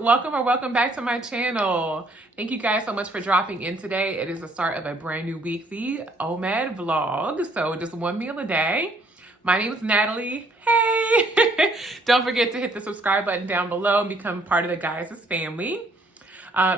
welcome or welcome back to my channel. Thank you guys so much for dropping in today. It is the start of a brand new week, the OMAD Vlog. So just one meal a day. My name is Natalie. Hey! Don't forget to hit the subscribe button down below and become part of the guys' family.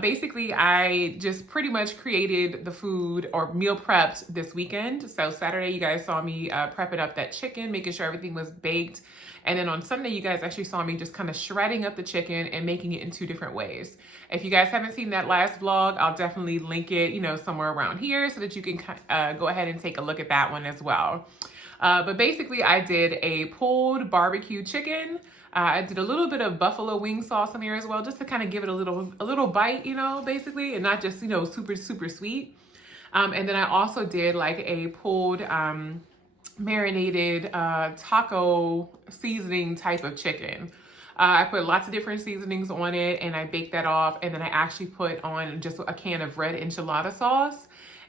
Basically, I just pretty much created the food or meal prepped this weekend. So Saturday, you guys saw me prepping up that chicken, making sure everything was baked. And then on Sunday, you guys actually saw me just kind of shredding up the chicken and making it in two different ways. If you guys haven't seen that last vlog, I'll definitely link it, somewhere around here so that you can go ahead and take a look at that one as well. But basically, I did a pulled barbecue chicken. I did a little bit of buffalo wing sauce in there as well, just to kind of give it a little bite, basically, and not just, super, super sweet. And then I also did like a pulled marinated taco seasoning type of chicken. I put lots of different seasonings on it and I baked that off. And then I actually put on just a can of red enchilada sauce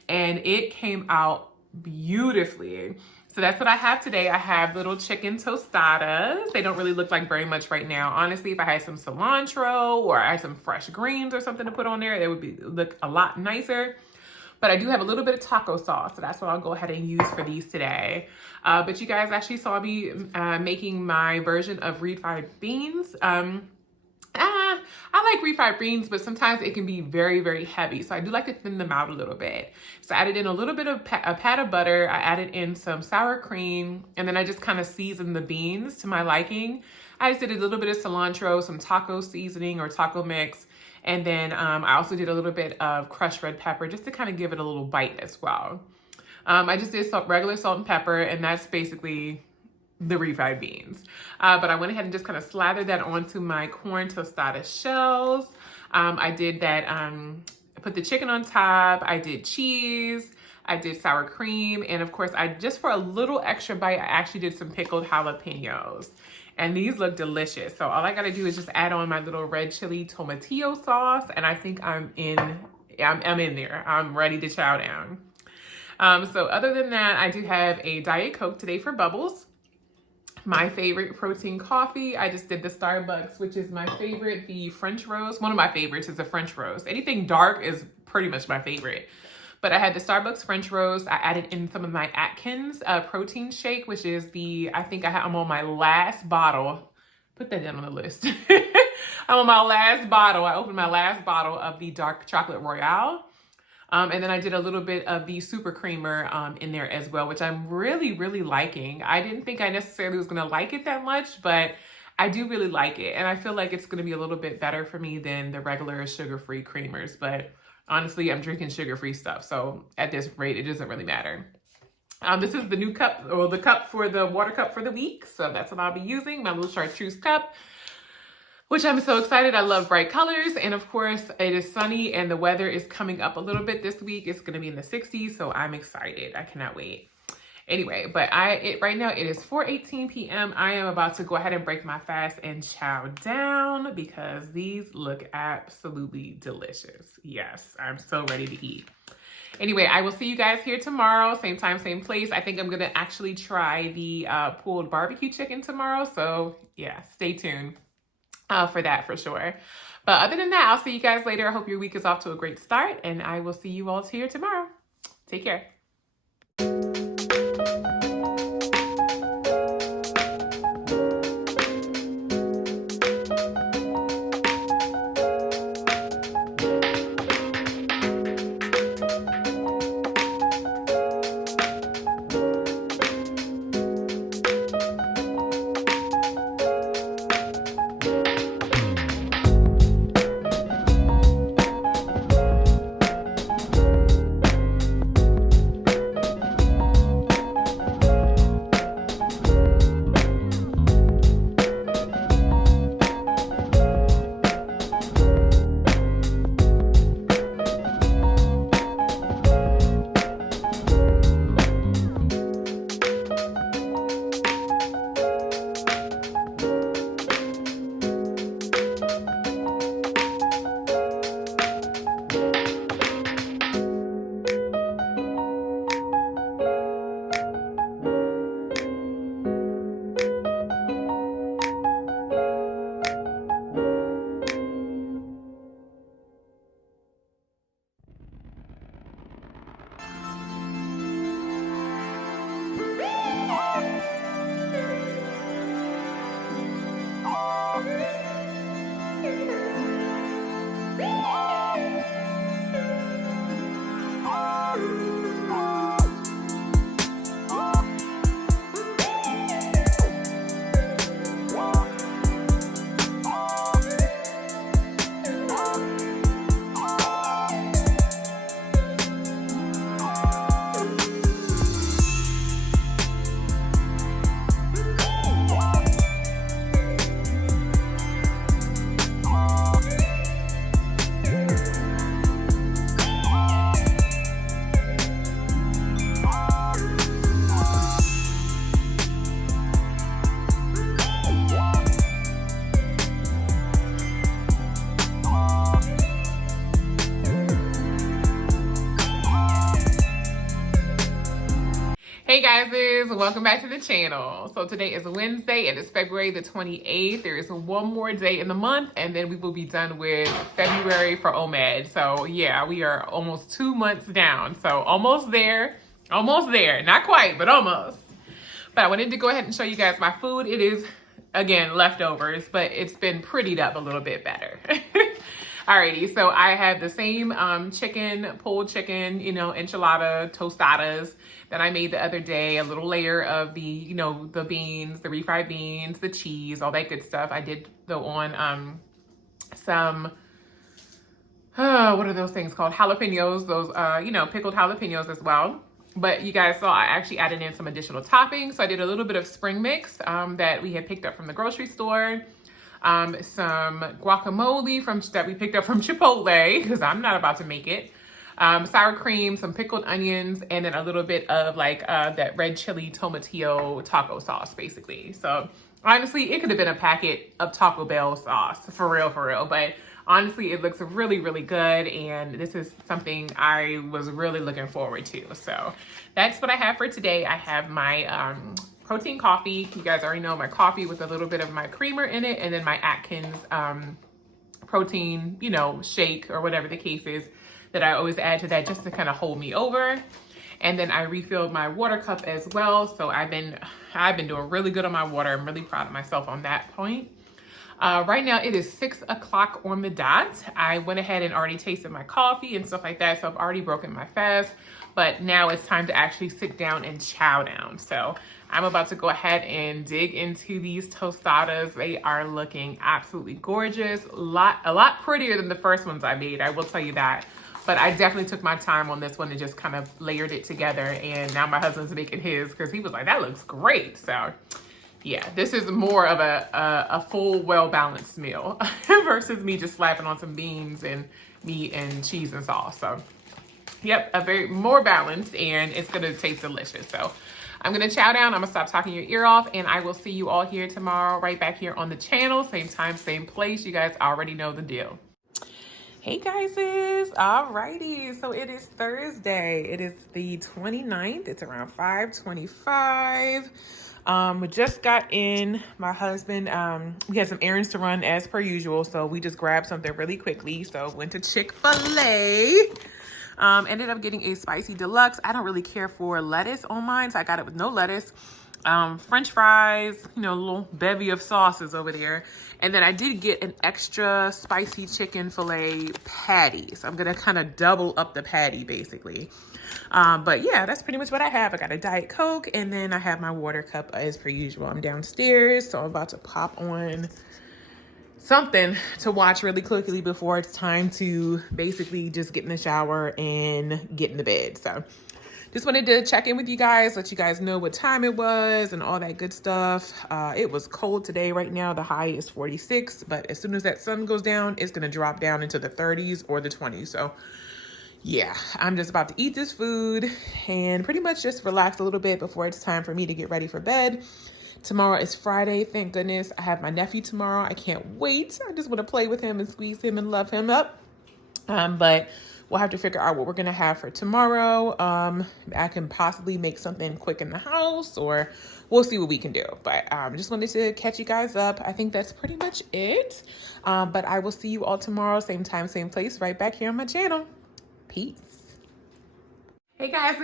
and it came out beautifully. So that's what I have today. I have little chicken tostadas. They don't really look like very much right now. Honestly, if I had some cilantro or I had some fresh greens or something to put on there, it would look a lot nicer. But I do have a little bit of taco sauce, so that's what I'll go ahead and use for these today. But you guys actually saw me making my version of refried beans. I like refried beans, but sometimes it can be very, very heavy. So I do like to thin them out a little bit. So I added in a little bit of a pat of butter. I added in some sour cream, and then I just kind of seasoned the beans to my liking. I just did a little bit of cilantro, some taco seasoning or taco mix. And then I also did a little bit of crushed red pepper just to kind of give it a little bite as well. I just did regular salt and pepper, and that's basically the refried beans. But I went ahead and just kind of slathered that onto my corn tostada shells. I did that, I put the chicken on top. I did cheese. I did sour cream. And of course, just for a little extra bite, I actually did some pickled jalapenos. And these look delicious. So all I gotta do is just add on my little red chili tomatillo sauce. And I think I'm in there. I'm ready to chow down. So other than that, I do have a Diet Coke today for bubbles. My favorite protein coffee. I just did the Starbucks, which is my favorite, the French roast. One of my favorites is the French roast. Anything dark is pretty much my favorite. But I had the Starbucks French roast. I added in some of my Atkins protein shake, which is I'm on my last bottle. Put that down on the list. I'm on my last bottle. I opened my last bottle of the dark chocolate royale. And then I did a little bit of the super creamer in there as well, which I'm really, really liking. I didn't think I necessarily was going to like it that much, but I do really like it. And I feel like it's going to be a little bit better for me than the regular sugar-free creamers. But honestly, I'm drinking sugar-free stuff. So at this rate, it doesn't really matter. This is the new cup, or the cup for the water cup for the week. So that's what I'll be using, my little chartreuse cup, which I'm so excited. I love bright colors. And of course, it is sunny and the weather is coming up a little bit this week. It's going to be in the 60s. So I'm excited. I cannot wait. Anyway, but right now it is 4:18 p.m. I am about to go ahead and break my fast and chow down because these look absolutely delicious. Yes, I'm so ready to eat. Anyway, I will see you guys here tomorrow. Same time, same place. I think I'm going to actually try the pulled barbecue chicken tomorrow. So yeah, stay tuned for that for sure. But other than that, I'll see you guys later. I hope your week is off to a great start and I will see you all here tomorrow. Take care. Hey guys, welcome back to the channel. So today is Wednesday and it's February the 28th. There is one more day in the month and then we will be done with February for OMAD. So yeah, we are almost 2 months down. So almost there, not quite, but almost. But I wanted to go ahead and show you guys my food. It is, again, leftovers, but it's been prettied up a little bit better. Alrighty, so I have the same pulled chicken, enchilada, tostadas that I made the other day. A little layer of the, the beans, the refried beans, the cheese, all that good stuff. I did throw on some, what are those things called? Jalapenos, those, pickled jalapenos as well. But you guys saw I actually added in some additional toppings. So I did a little bit of spring mix that we had picked up from the grocery store. Some guacamole that we picked up from Chipotle, because I'm not about to make it. Sour cream, some pickled onions, and then a little bit of that red chili tomatillo taco sauce, basically. So honestly, it could have been a packet of Taco Bell sauce, for real. But honestly, it looks really, really good. And this is something I was really looking forward to. So that's what I have for today. I have my protein coffee. You guys already know my coffee with a little bit of my creamer in it, and then my Atkins protein, shake or whatever the case is that I always add to that just to kind of hold me over. And then I refilled my water cup as well. So I've been doing really good on my water. I'm really proud of myself on that point. Right now it is 6 o'clock on the dot. I went ahead and already tasted my coffee and stuff like that. So I've already broken my fast, but now it's time to actually sit down and chow down. So I'm about to go ahead and dig into these tostadas. They are looking absolutely gorgeous. A lot prettier than the first ones I made, I will tell you that. But I definitely took my time on this one and just kind of layered it together. And now my husband's making his because he was like, that looks great. So yeah, this is more of a full, well-balanced meal versus me just slapping on some beans and meat and cheese and sauce. So yep, more balanced, and it's gonna taste delicious. So I'm gonna chow down. I'm gonna stop talking your ear off, and I will see you all here tomorrow, right back here on the channel. Same time, same place. You guys already know the deal. Hey guys, alrighty. So it is Thursday. It is the 29th. It's around 5:25. We just got in. My husband, we had some errands to run as per usual, so we just grabbed something really quickly. So went to Chick-fil-A. Ended up getting a spicy deluxe. I don't really care for lettuce on mine, so I got it with no lettuce. French fries, a little bevy of sauces over there. And then I did get an extra spicy chicken filet patty. So I'm going to kind of double up the patty basically. But yeah, that's pretty much what I have. I got a Diet Coke, and then I have my water cup as per usual. I'm downstairs, so I'm about to pop on something to watch really quickly before it's time to basically just get in the shower and get in the bed. So just wanted to check in with you guys, let you guys know what time it was and all that good stuff. It was cold today. Right now, the high is 46, but as soon as that sun goes down, it's going to drop down into the 30s or the 20s. So yeah, I'm just about to eat this food and pretty much just relax a little bit before it's time for me to get ready for bed. Tomorrow is Friday. Thank goodness. I have my nephew tomorrow. I can't wait. I just want to play with him and squeeze him and love him up. But we'll have to figure out what we're going to have for tomorrow. I can possibly make something quick in the house, or we'll see what we can do. But just wanted to catch you guys up. I think that's pretty much it. But I will see you all tomorrow. Same time, same place, right back here on my channel. Peace. Hey guys,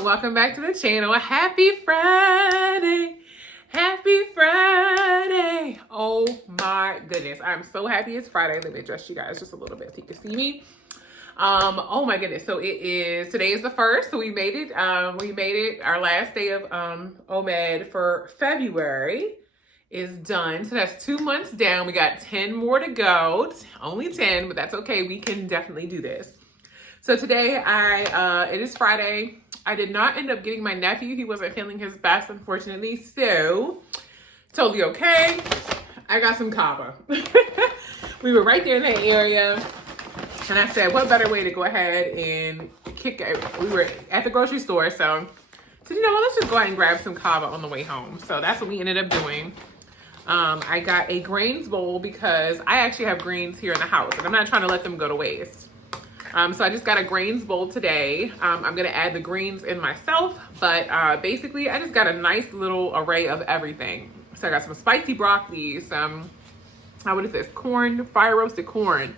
welcome back to the channel. Happy Friday. Happy Friday. Oh my goodness. I'm so happy it's Friday. Let me address you guys just a little bit so you can see me. Oh my goodness. So today is the 1st. So we made it. Our last day of OMAD for February is done. So that's 2 months down. We got 10 more to go. Only 10, but that's okay. We can definitely do this. So today it is Friday. I did not end up getting my nephew. He wasn't feeling his best, unfortunately. So totally okay. I got some kava. We were right there in that area. And I said, what better way to go ahead and we were at the grocery store. So let's just go ahead and grab some kava on the way home. So that's what we ended up doing. I got a grains bowl because I actually have greens here in the house and I'm not trying to let them go to waste. So I just got a grains bowl today. I'm gonna add the greens in myself, but basically I just got a nice little array of everything. So I got some spicy broccoli, some, what is this? Corn, fire roasted corn,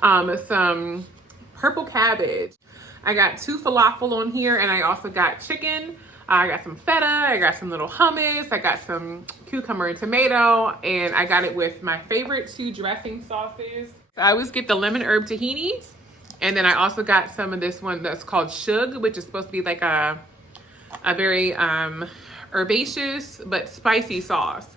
some purple cabbage. I got 2 falafel on here, and I also got chicken. I got some feta, I got some little hummus, I got some cucumber and tomato, and I got it with my favorite 2 dressing sauces. So I always get the lemon herb tahini, and then I also got some of this one that's called shug, which is supposed to be like a very herbaceous but spicy sauce.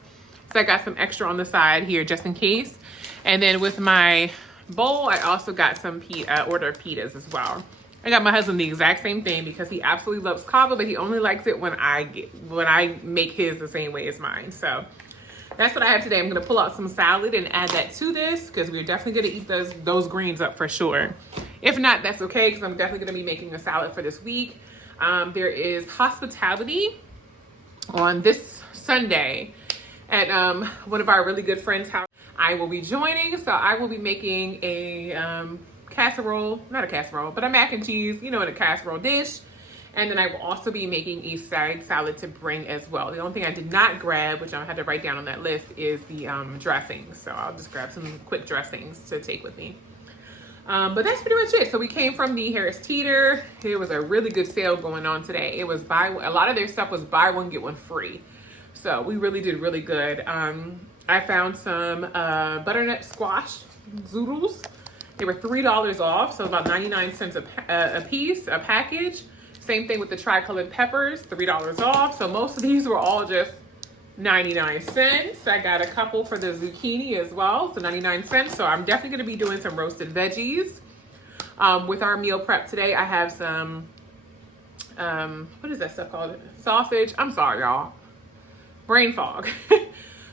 So I got some extra on the side here just in case. And then with my bowl, I also got some order of pitas as well. I got my husband the exact same thing because he absolutely loves kava, but he only likes it when I make his the same way as mine. So that's what I have today. I'm gonna pull out some salad and add that to this because we're definitely gonna eat those greens up for sure. If not, that's okay because I'm definitely gonna be making a salad for this week. There is hospitality on this Sunday at one of our really good friends' house. I will be joining, so I will be making a casserole, not a casserole, but a mac and cheese, you know, in a casserole dish. And then I will also be making a side salad to bring as well. The only thing I did not grab, which I had to write down on that list, is the dressings. So I'll just grab some quick dressings to take with me. But that's pretty much it. So we came from the Harris Teeter. There was a really good sale going on today. It was a lot of their stuff was buy one, get one free. So we really did really good. I found some butternut squash zoodles. They were $3 off, so about 99 cents a piece, a package. Same thing with the tri-colored peppers, $3 off. So most of these were all just 99 cents. I got a couple for the zucchini as well, so 99 cents. So I'm definitely gonna be doing some roasted veggies. With our meal prep today, I have some, what is that stuff called? Sausage. I'm sorry, y'all. Brain fog.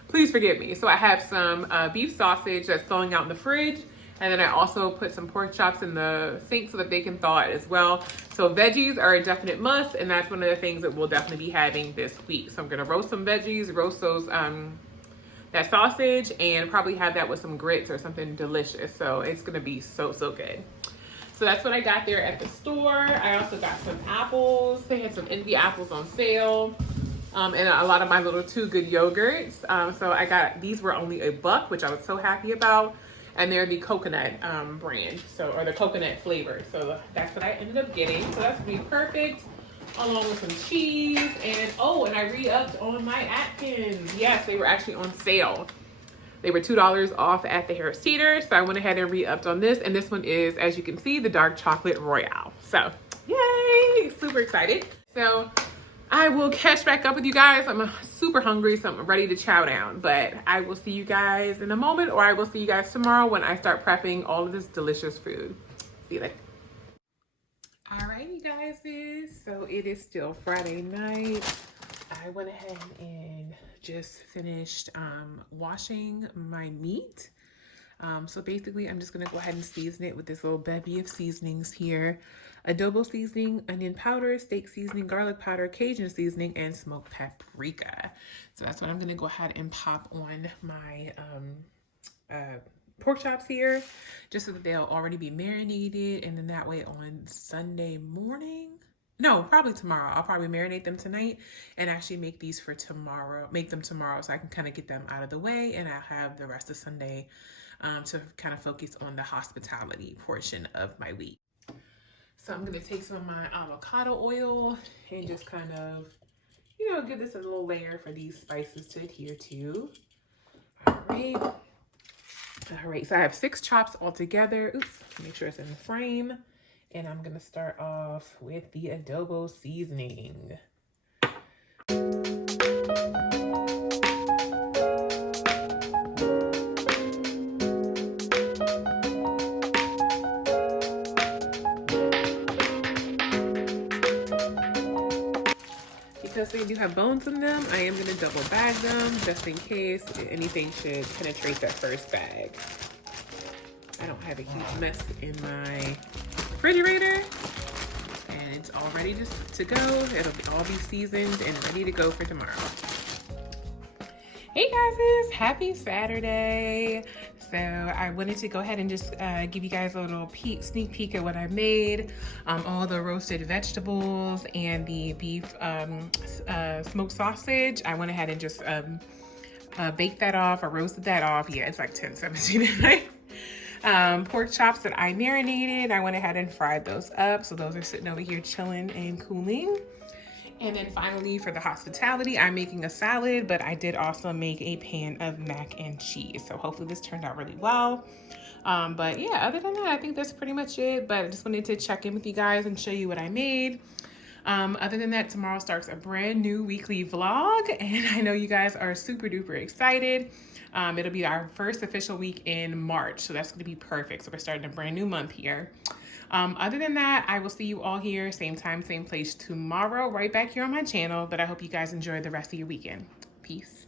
Please forgive me. So I have some beef sausage that's thawing out in the fridge. And then I also put some pork chops in the sink so that they can thaw it as well. So veggies are a definite must, and that's one of the things that we'll definitely be having this week. So I'm gonna roast some veggies, roast those that sausage, and probably have that with some grits or something delicious. So it's gonna be so good. So that's what I got there at the store. I also got some apples. They had some Envy apples on sale. And a lot of my little 2 Good yogurts. So I got, these were only $1, which I was so happy about. And they're the coconut brand, or the coconut flavor. So that's what I ended up getting. So that's gonna be perfect, along with some cheese. And and I re-upped on my Atkins. Yes, they were actually on sale. They were $2 off at the Harris Teeter. So I went ahead and re-upped on this. And this one is, as you can see, the dark chocolate royale. So yay, super excited. So I will catch back up with you guys. I'm super hungry, so I'm ready to chow down. But I will see you guys in a moment, or I will see you guys tomorrow when I start prepping all of this delicious food. See you later. All right, you guys. So it is still Friday night. I went ahead and just finished washing my meat. So basically, I'm just going to go ahead and season it with this little bevy of seasonings here. Adobo seasoning, onion powder, steak seasoning, garlic powder, Cajun seasoning, and smoked paprika. So that's what I'm going to go ahead and pop on my pork chops here, just so that they'll already be marinated. And then that way on Sunday morning, no, probably tomorrow, I'll probably marinate them tonight and actually make these for tomorrow, make them tomorrow so I can kind of get them out of the way, and I'll have the rest of Sunday to kind of focus on the hospitality portion of my week. So I'm going to take some of my avocado oil and just kind of, you know, give this a little layer for these spices to adhere to. All right. So I have 6 chops all together. Oops, make sure it's in the frame. And I'm going to start off with the adobo seasoning. Because they do have bones in them, I am going to double bag them just in case anything should penetrate that first bag. I don't have a huge mess in my refrigerator, and it's all ready to go. It'll all be seasoned and ready to go for tomorrow. Hey guys, happy Saturday. So I wanted to go ahead and just give you guys a little sneak peek at what I made. All the roasted vegetables and the beef smoked sausage. I went ahead and just baked that off or roasted that off. Yeah, it's like 10:17 at night. Pork chops that I marinated, I went ahead and fried those up. So those are sitting over here chilling and cooling. And then finally, for the hospitality, I'm making a salad, but I did also make a pan of mac and cheese. So hopefully this turned out really well. But yeah, other than that, I think that's pretty much it. But I just wanted to check in with you guys and show you what I made. Other than that, tomorrow starts a brand new weekly vlog, and I know you guys are super duper excited. It'll be our first official week in March, so that's going to be perfect. So we're starting a brand new month here. Other than that, I will see you all here, same time, same place tomorrow, right back here on my channel. But I hope you guys enjoy the rest of your weekend. Peace.